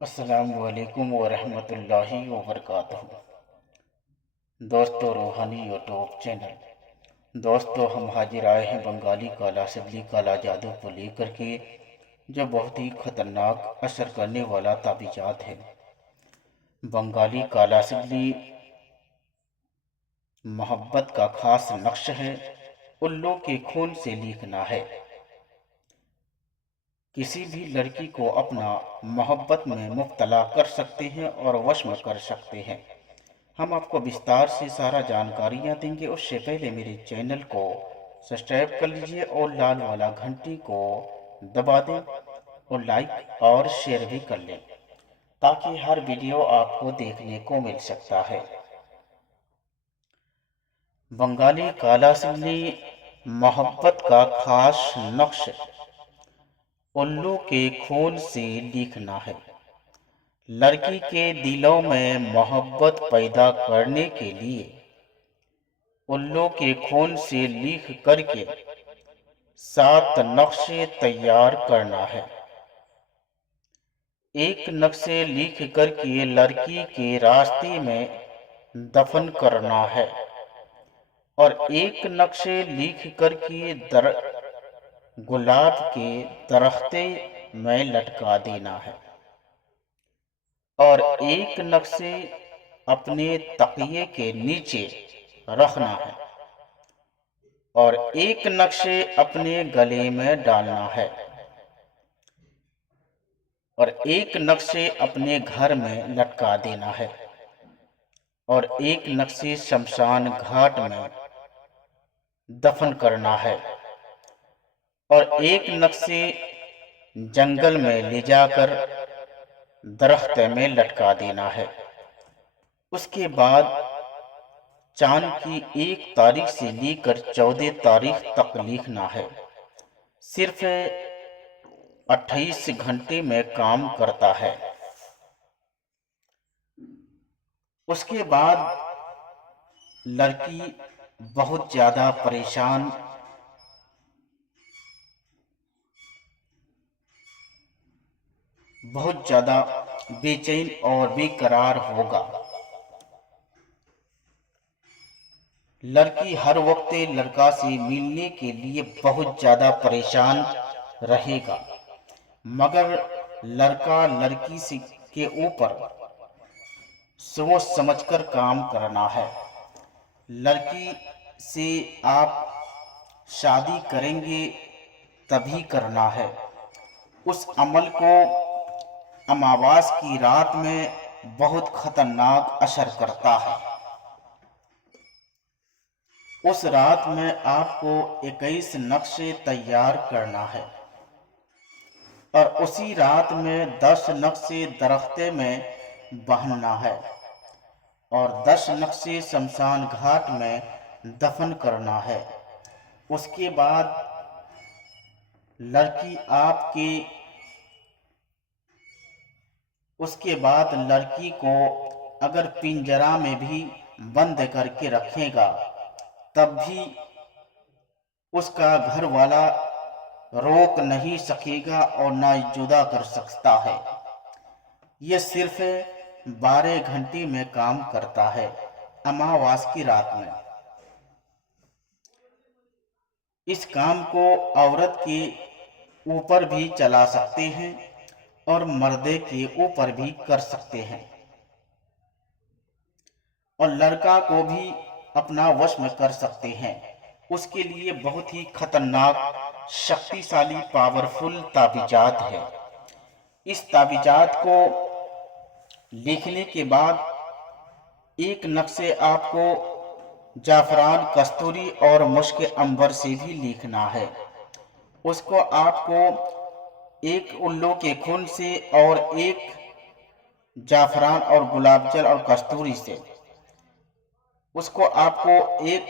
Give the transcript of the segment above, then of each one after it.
السلام علیکم ورحمۃ اللہ وبرکاتہ۔ دوستو روحانی یوٹیوب چینل، ہم حاضر آئے ہیں بنگالی کالا سبلی کالا جادو کو لے کر کے، جو بہت ہی خطرناک اثر کرنے والا تعویذات ہے۔ بنگالی کالا سبلی محبت کا خاص نقش ہے، الو کے خون سے لکھنا ہے۔ کسی بھی لڑکی کو اپنا محبت میں مبتلا کر سکتے ہیں اور وش میں کر سکتے ہیں۔ ہم آپ کو بستار سے سارا جانکاریاں دیں گے۔ اس سے پہلے میرے چینل کو سبسکرائب کر لیجئے اور لال والا گھنٹی کو دبا دیں اور لائک اور شیئر بھی کر لیں تاکہ ہر ویڈیو آپ کو دیکھنے کو مل سکتا ہے۔ بنگالی کالا سبلی محبت کا خاص نقش الو کے خون سے لکھنا ہے۔ لڑکی کے دلوں میں محبت پیدا کرنے کے لیے الو کے خون سے لکھ کر کے 7 نقشے تیار کرنا ہے۔ ایک نقشے لکھ کر کے لڑکی کے راستے میں دفن کرنا ہے اور ایک نقشے لکھ کر کے گلاب کے درخت میں لٹکا دینا ہے اور ایک نقشے اپنے تکیے کے نیچے رکھنا ہے اور ایک نقشے اپنے گلے میں ڈالنا ہے اور ایک نقشے اپنے گھر میں لٹکا دینا ہے اور ایک نقشے شمشان گھاٹ میں دفن کرنا ہے اور ایک نقشے جنگل میں لے جا کر درخت میں لٹکا دینا ہے۔ اس کے بعد چاند کی 1 تاریخ سے لے کر 14 تاریخ تک لکھنا ہے۔ صرف 28 گھنٹے میں کام کرتا ہے۔ اس کے بعد لڑکی بہت زیادہ پریشان بہت زیادہ بے چین اور بے قرار ہوگا۔ لڑکی ہر وقت لڑکا سے ملنے کے لیے بہت زیادہ پریشان رہے گا، مگر لڑکا لڑکی کے اوپر سوچ سمجھ کر کام کرنا ہے۔ لڑکی سے آپ شادی کریں گے تبھی کرنا ہے۔ اس عمل کو اماواس کی رات میں بہت خطرناک اثر کرتا ہے۔ اس رات میں آپ کو 21 نقشے تیار کرنا ہے اور اسی رات میں 10 نقشے درخت میں باندھنا ہے اور 10 نقشے شمشان گھاٹ میں دفن کرنا ہے۔ اس کے بعد لڑکی کو اگر پنجرا میں بھی بند کر کے رکھے گا تب بھی اس کا گھر والا روک نہیں سکے گا اور نہ جدا کر سکتا ہے۔ یہ صرف 12 گھنٹے میں کام کرتا ہے، اماواس کی رات میں۔ اس کام کو عورت کے اوپر بھی چلا سکتے ہیں اور مرد کے اوپر بھی کر سکتے ہیں اور لڑکا کو بھی اپنا وش میں کر سکتے ہیں۔ اس کے لیے بہت ہی خطرناک، شکتیشالی، پاورفل تعویذات ہے۔ اس تعویذات کو لکھنے کے بعد ایک نقشے آپ کو زعفران، کستوری اور مشک عنبر سے بھی لکھنا ہے۔ اس کو آپ کو ایک الو کے خون سے اور ایک زعفران اور گلاب جل اور کستوری سے اس کو آپ کو ایک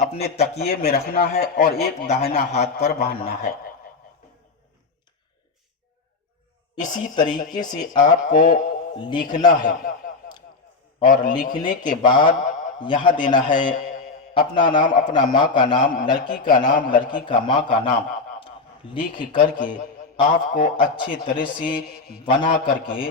اپنے تکیے میں رکھنا ہے اور ایک داہنا ہاتھ پر باندھنا ہے۔ اسی طریقے سے آپ کو لکھنا ہے اور لکھنے کے بعد یہاں دینا ہے اپنا نام، اپنا ماں کا نام، لڑکی کا نام، لڑکی کا ماں کا نام لکھ کر کے آپ کو اچھے طرح سے بنا کر کے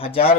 1000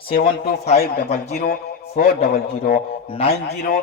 7250040090